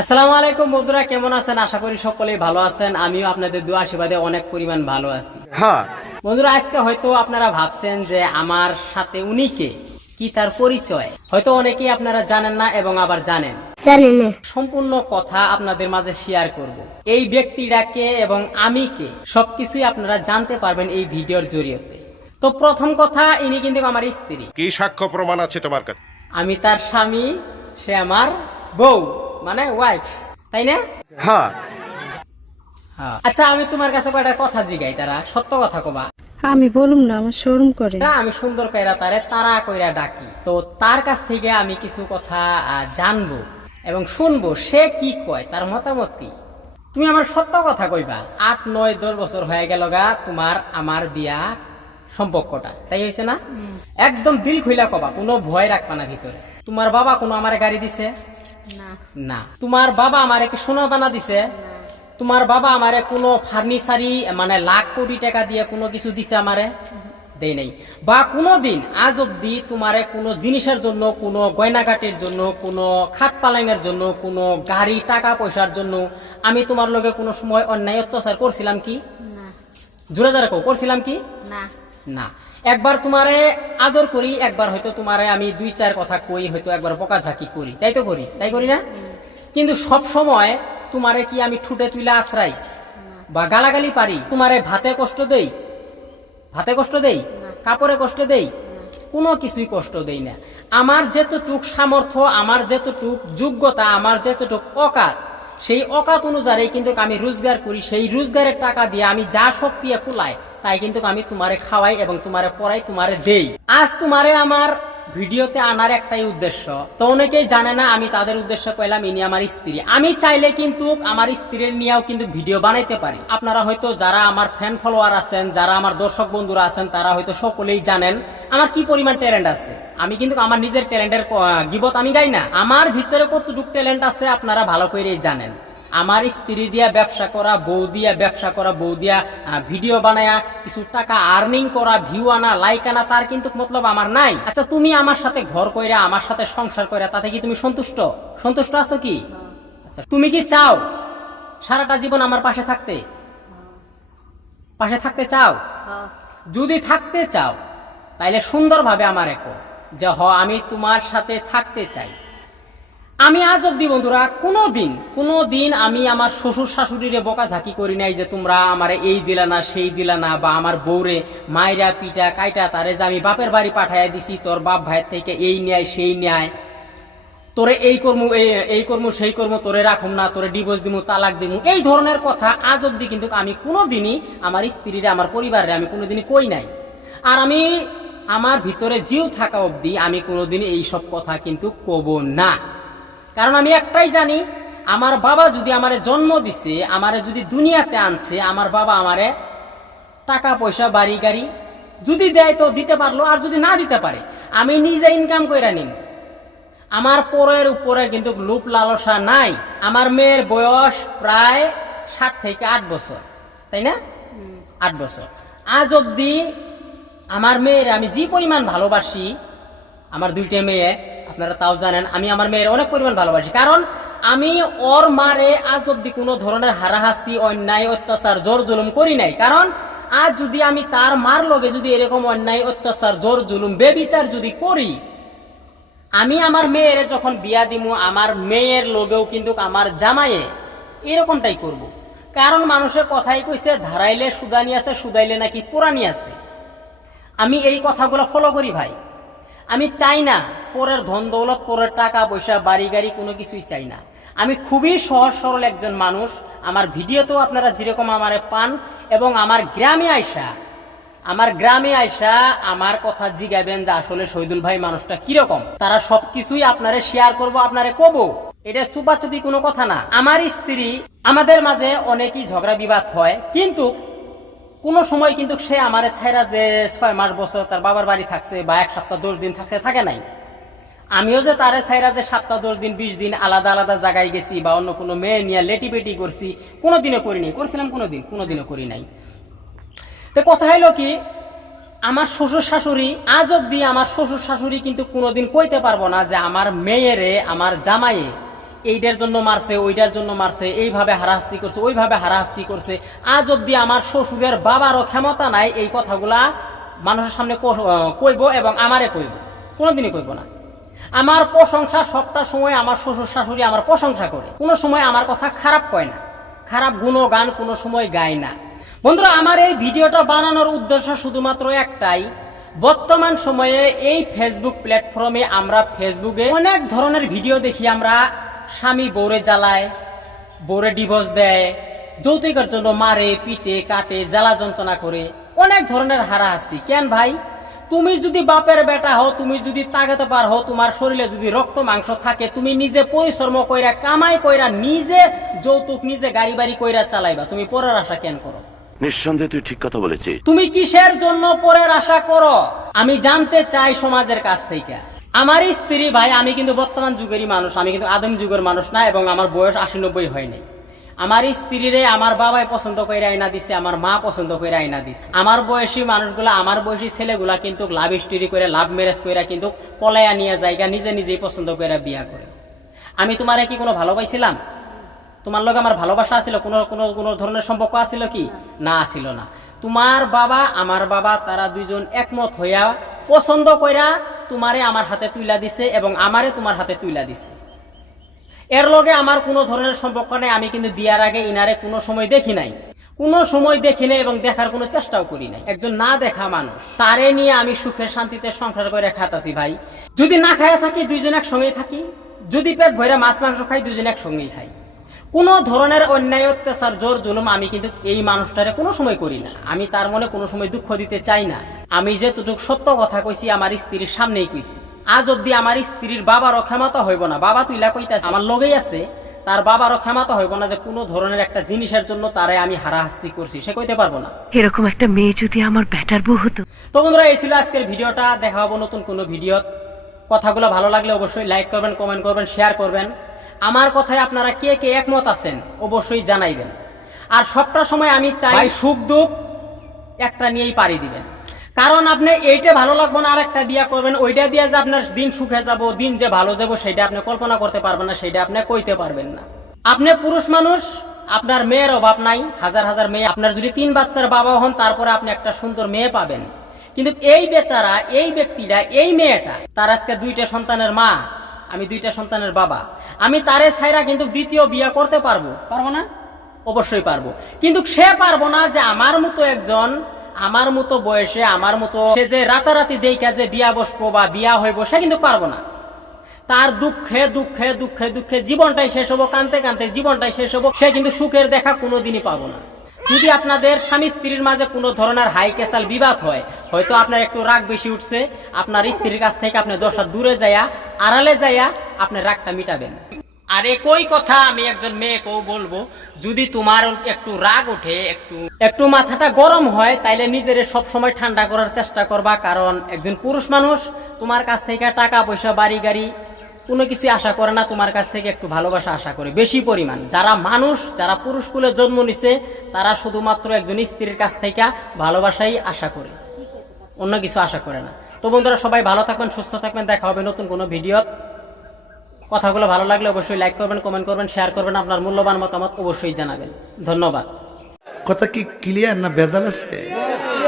আসসালামু আলাইকুম বন্ধুরা, কেমন আছেন? আশা করি সকলেই ভালো আছেন। আমিও আপনাদের দোয়া আশীর্বাদে অনেক পরিমাণ ভালো আছি। হ্যাঁ বন্ধুরা, আজকে হয়তো আপনারা ভাবছেন যে আমার সাথে উনি কে, কি তার পরিচয়। হয়তো অনেকেই আপনারা জানেন না এবং আবার জানেন। সম্পূর্ণ কথা আপনাদের মাঝে শেয়ার করব। এই ব্যক্তিটা কে এবং আমি কে সবকিছুই আপনারা জানতে পারবেন এই ভিডিওর জরিয়তে। তো প্রথম কথা, ইনি কিন্তু আমার স্ত্রী। কি সাক্ষ্য প্রমাণ আছে তোমার কাছে? আমি তার স্বামী, সে আমার বউ, মানে ওয়াইফ, তাই না? হ্যাঁ আচ্ছা, আমি তোমার কাছে কয়টা কথা জিগাই, তারা সত্য কথা কবা। আমি বলুম না, আমার শরম করে। আমি সুন্দর কইরা তারে তারা কইরা ডাকি। তো তার কাছ থেকে আমি কিছু কথা জানবো এবং শুনবো, সে কি কয়, তার মতামত কি। তুমি আমার সত্য কথা কইবা। 8, 9, 10 বছর হয়ে গেল গা তোমার আমার বিয়া সম্পর্কটা, তাই হয়েছে না? একদম দিল খুইলা কবা, কোনো ভয় রাখবা না ভিতরে। তোমার বাবা কোনো আমারে গাড়ি দিছে না? তোমার বাবা আমারে কি সোনা দানা দিছে? তোমার বাবা আমারে কোনো ফার্নিচারি মানে লাখ কোটি টাকা দিয়ে কোনো কিছু দিছে আমারে? দেই নাই। বা কোনোদিন আজ অব্দি তোমারে কোনো জিনিসের জন্য, কোনো গয়নাঘাটের জন্য, কোনো খাট পালাঙ্গের জন্য, কোনো গাড়ি টাকা পয়সার জন্য আমি তোমার লগে কোনো সময় অন্যায় অত্যাচার করছিলাম কি? জোরে জোরে কও, করছিলাম কি? না। একবার তোমারে আদর করি, একবার হয়তো তোমারে আমি 2-4 কথা কই, হয়তো একবার বকাঝাকি করি, তাই তো করি, তাই করি না? কিন্তু সব সময় তোমারে কি আমি ঠুটে তুলে আশ্রাই বা গালাগালি পারি? তোমারে ভাতে কষ্ট দেই? ভাতে কষ্ট দেই? কাপড়ে কষ্ট দেই? কোনো কিছুই কষ্ট দেই না। আমার যেতটুক সামর্থ্য, আমার যেতটুক যোগ্যতা, আমার যেতটুক অকাত, সেই অকাত অনুযায়ী কিন্তু আমি রোজগার করি। সেই রোজগারের টাকা দিয়ে আমি যা শক্তি কুলাই তাই কিন্তু আমি তোমারে খাওয়াই এবং তোমারে পড়াই, তোমারে দেই। আজ তোমারে আমার ভিডিওতে আনার একটাই উদ্দেশ্য। তো অনেকেই জানে না, আমি তাদের উদ্দেশ্য কইলাম, ইনি আমার স্ত্রী। আমি চাইলে কিন্তু আমার স্ত্রীর নিয়েও কিন্তু ভিডিও বানাইতে পারি। আপনারা হয়তো যারা আমার ফ্যান ফলোয়ার আছেন, যারা আমার দর্শক বন্ধুরা আছেন, তারা হয়তো সকলেই জানেন আমার কি পরিমাণ ট্যালেন্ট আছে। আমি কিন্তু আমার নিজের ট্যালেন্টের গিবত আমি গাই না। আমার ভিতরে কতটুকু ট্যালেন্ট আছে আপনারা ভালো করেই জানেন। আমার স্ত্রী দিয়া ব্যবসা করা, বউ দিয়া ব্যবসা করা, বউ দিয়া ভিডিও বানায়া কিছু টাকা আর্নিং করা, ভিউ আনা, লাইক আনা, তার কিন্তু মতলব আমার নাই। আচ্ছা, তুমি আমার সাথে ঘর কইরা, আমার সাথে সংসার কইরা, তাতে কি তুমি সন্তুষ্ট? সন্তুষ্ট আছো কি? আচ্ছা, তুমি কি চাও সারাটা জীবন আমার পাশে থাকতে? পাশে থাকতে চাও? যদি থাকতে চাও তাইলে সুন্দরভাবে আমার একো যে আমি তোমার সাথে থাকতে চাই। আমি আজ অব্দি বন্ধুরা কোনোদিন আমি আমার শ্বশুর শাশুড়িরে বকাঝাকি করি নাই যে তোমরা আমারে এই দিলা না, সেই দিলা না, বা আমার বউরে মাইরা পিটা কাইটা তারে যে আমি বাপের বাড়ি পাঠাইয়া দিছি, তোর বাপ ভাইয়ের থেকে এই ন্যায় সেই ন্যায়, তোরে এই কর্ম এই কর্ম সেই কর্ম, তোরে রাখুম না, তোরে ডিভোর্স দিমু, তালাক দিমু, এই ধরনের কথা আজ অব্দি কিন্তু আমি কোনোদিনই আমার স্ত্রীরে, আমার পরিবারে আমি কোনোদিনই কই নাই। আর আমি আমার ভিতরে জিউ থাকা অব্দি আমি কোনোদিন এইসব কথা কিন্তু কব না। কারণ আমি একটাই জানি, আমার বাবা যদি আমারে জন্ম দিছে, আমারে যদি দুনিয়াতে আনছে, আমার বাবা আমারে টাকা পয়সা বাড়ি গাড়ি যদি দেয় তো দিতে পারলো, আর যদি না দিতে পারে আমি নিজে ইনকাম কইরা নিম। আমার পরের উপরে কিন্তু লোভ লালসা নাই। আমার মেয়ের বয়স প্রায় 7 থেকে 8 বছর, তাই না? 8 বছর। আজ অব্দি আমার মেয়ের আমি যে পরিমাণ ভালোবাসি, আমার 2টা মেয়ে, আপনারা তাও জানেন, আমি আমার মেয়ের অনেক পরিমাণ ভালোবাসি। কারণ আমি ওর মারে আজ অব্দি কোনো ধরনের হারাহাস্তি, অন্যায়, অত্যাচার, জোর জুলুম করি নাই। কারণ আজ যদি আমি তার মার লগে যদি এরকম অন্যায়, অত্যাচার, জোর জুলুম, বেবিচার যদি করি, আমি আমার মেয়ের যখন বিয়া দিমু, আমার মেয়ের লগেও কিন্তু আমার জামাইয়ে এরকমটাই করব। কারণ মানুষের কথাই কইছে, ধারাইলে সুদানি আছে, সুদাইলে নাকি পুরানি আছে। আমি এই কথাগুলো ফলো করি ভাই। আমি চাই না পরের ধন দৌলত, পরের টাকা পয়সা, বাড়ি গাড়ি, কোনো কিছুই চাই না। আমি খুবই সহজ সরল একজন মানুষ। আমার ভিডিওতেও আপনারা যেরকম আমারে পান, এবং আমার গ্রামে আইসা আমার কথা জিগাবেন যে আসলে শহীদুল ভাই মানুষটা কিরকম, তারা সবকিছুই আপনারে শেয়ার করব, আপনারে কব। এটা চুপাচুপি কোনো কথা না। আমার স্ত্রী, আমাদের মাঝে অনেকই ঝগড়া বিবাদ হয়, কিন্তু কোনো সময় কিন্তু সে আমারে ছাইরা যে 6 মাস বছর তার বাবার বাড়ি থাকছে, বা 1 সপ্তাহ 10 দিন থাকছে, থাকে নাই। আমিও যে তারে ছাইরা যে 7 10 দিন 20 দিন আলাদা আলাদা জায়গায় গেছি, বা অন্য কোনো মেয়ে নিয়ে লেটি পেটি করছি, কোনোদিনও করি নাই। করছিলাম কোনোদিনও করি নাই। তো কথা হলো কি, আমার শ্বশুর শাশুড়ি, আজ অব্দি আমার শ্বশুর শাশুড়ি কিন্তু কোনোদিন কইতে পারবো না যে আমার মেয়েরে, আমার জামাইয়ে এইটার জন্য মারছে, ওইটার জন্য মারছে, এইভাবে হারাহাস্তি করছে, ওইভাবে হারাহাস্তি করছে। আজ অব্দি আমার শ্বশুরের বাবারও ক্ষমতা নাই এই কথাগুলা মানুষের সামনে কইব এবং আমারে কইব, কোনোদিনই কইব না। আমার প্রশংসা সবটা সময় আমার শ্বশুর শাশুড়ি আমার প্রশংসা করে, কোনো সময় আমার কথা খারাপ কয় না, খারাপ গুণগান কোনো সময় গায় না। বন্ধুরা, আমার এই ভিডিওটা বানানোর উদ্দেশ্য শুধুমাত্র একটাই, বর্তমান সময়ে এই ফেসবুক প্ল্যাটফর্মে আমরা ফেসবুকে অনেক ধরনের ভিডিও দেখি। আমরা স্বামী বউরে জ্বালায়, বউরে ডিভোর্স দেয়, যৌতুকের জন্য মারে, পিটে, কাটে, জ্বালা যন্ত্রণা করে, অনেক ধরনের হারাহাস্তি। কেন ভাই, তুমি যদি বাপের বেটা হও, তুমি যদি তাগাতে পার হও, তোমার শরীরে যদি রক্ত মাংস থাকে, তুমি নিজে পরিশ্রম কইরা কামাই কইরা নিজে যৌতুক নিজে গাড়ি বাড়ি কইরা চালাইবা, তুমি পরের আশা কেন করো? নিঃসন্দেহে তুই ঠিক কথা বলেছিস। তুমি কিসের জন্য পরের আশা করো? আমি জানতে চাই সমাজের কাছ থেকে। আমার স্ত্রী ভাই, আমি কিন্তু বর্তমান যুগেরই মানুষ, আমি কিন্তু আদিম যুগের মানুষ না, এবং আমার বয়স 80-90 হয় নাই। আমার স্ত্রীরে আমার বাবাই পছন্দ করে আইনা দিছে, আমার মা পছন্দ করে আইনা দিছে। আমার বয়সী মানুষগুলা, আমার বয়সী ছেলেগুলা কিন্তু লাভ স্টোরি করে, লাভ ম্যারেজ করে কিন্তু পলাইয়া নিয়ে জায়গা নিজে নিজেই পছন্দ করে বিয়া করে। আমি তোমারে কি কোনো ভালোবাসিলাম? তোমার লগে আমার ভালোবাসা আছিল? কোনো ধরনের সম্পর্ক আছিল কি? না, আছিল না। তোমার বাবা আমার বাবা, তারা দুইজন একমত হইয়া পছন্দ কইরা তোমারে আমার হাতে তুইলা দিছে এবং আমারে তোমার হাতে তুইলা দিছে। এর লগে আমার কোনো ধরনের সম্পর্ক নেই। আমি কিন্তু বিয়ার আগে ইনারে কোনো সময় দেখি নাই, কোনো সময় দেখি নাই এবং দেখার কোনো চেষ্টাও করি নাই। একজন না দেখা মানুষ, তারে নিয়ে আমি সুখে শান্তিতে সংসার করে খাতাছি ভাই। যদি না খাইয়া থাকি, দুইজন একসঙ্গেই থাকি। যদি পেট ভরে মাছ মাংস খাই, দুইজন একসঙ্গেই খাই। কোনো ধরনের অন্যায়, অত্যাচার, জোর জুলুম আমি কিন্তু এই মানুষটারে কোনো সময় করি না। আমি তার মনে কোনো সময় দুঃখ দিতে চাই না। আমি যেটুকু সত্য কথা কইছি আমার স্ত্রীর সামনেই কইছি। আজ অব্দি আমার স্ত্রীর বাবারও ক্ষমতা হইব না, বাবা তুইলা কইতাছে, আমার লগেই আছে, তার বাবারও ক্ষমতা হইব না যে কোনো ধরনের একটা জিনিসের জন্য তারে আমি হারাহাস্তি করছি, সে কইতে পারবো না। এরকম একটা মেয়ে যদি আমার ব্যাটার বউ হতো। তো বন্ধুরা, এই ছিল আজকের ভিডিওটা। দেখা হবো নতুন কোনো ভিডিও। কথাগুলো ভালো লাগলে অবশ্যই লাইক করবেন, কমেন্ট করবেন, শেয়ার করবেন। আমার কথায় আপনারা কে কে একমত আছেন অবশ্যই জানাইবেন। আর সবটা সময় আমি চাই সুখ দুঃখ একটা নিয়েই পারি দিবেন। কারণ আপনি এইটা ভালো লাগবে না আর একটা বিয়া করবেন, ওইটা দিয়ে যে আপনার দিন সুখে যাব, দিন যে ভালো যাব, সেটা আপনি কল্পনা করতে পারবেন না, সেটা আপনি কইতে পারবেন না। আপনি পুরুষ মানুষ, আপনার মেয়ের অভাব নাই, হাজার হাজার মেয়ে। আপনার যদি 3 বাচ্চার বাবা হন, তারপরে আপনি একটা সুন্দর মেয়ে পাবেন। কিন্তু এই বেচারা, এই ব্যক্তিটা, এই মেয়েটা, তার আজকে 2টা সন্তানের মা, আমি 2টা সন্তানের বাবা। আমি তারে ছাইরা কিন্তু দ্বিতীয় বিয়া করতে পারবো না? অবশ্যই পারবো। কিন্তু সে পারবো না যে আমার মতো একজন, আমার মতো বয়সে, আমার মতো সে যে রাতারাতি দেখা যে বিয়া বসবো বা বিয়া হইব, সে কিন্তু পারবো না। তার দুঃখে দুঃখে দুঃখে দুঃখে জীবনটাই শেষ হবো, কানতে কানতে জীবনটাই শেষ হবো। সে কিন্তু সুখের দেখা কোনোদিনই পাবো না। যদি আপনাদের স্বামী স্ত্রীর মাঝে কোনো ধরনের হাই কেসাল বিবাদ হয়, হয়তো আপনার একটু রাগ বেশি উঠছে, আপনার স্ত্রীর কাছ থেকে আপনি 10 হাত দূরে যাইয়া, আড়ালে যাইয়া আপনার রাগটা মিটাবেন। আর একই কথা আমি একজন মেয়েকেও বলবো, যদি তোমার একটু রাগ ওঠে, একটু মাথাটা গরম হয়, তাইলে নিজের সব সময় ঠান্ডা করার চেষ্টা করবা। কারণ একজন পুরুষ মানুষ তোমার কাছ থেকে টাকা পয়সা, বাড়ি গাড়ি কোনো কিছু আশা করে না, তোমার কাছ থেকে একটু ভালোবাসা আশা করে বেশি পরিমাণ। যারা মানুষ, যারা পুরুষ কুলে জন্ম নিছে, তারা শুধুমাত্র একজন স্ত্রীর কাছ থেকে ভালোবাসাই আশা করে, অন্য কিছু আশা করে না। তো বন্ধুরা, সবাই ভালো থাকবেন, সুস্থ থাকবেন। দেখা হবে নতুন কোনো ভিডিও। কথাগুলো ভালো লাগলে অবশ্যই লাইক করবেন, কমেন্ট করবেন, শেয়ার করবেন। আপনার মূল্যবান মতামত অবশ্যই জানাবেন। ধন্যবাদ। কথা কি ক্লিয়ার না ভেজাল আছে?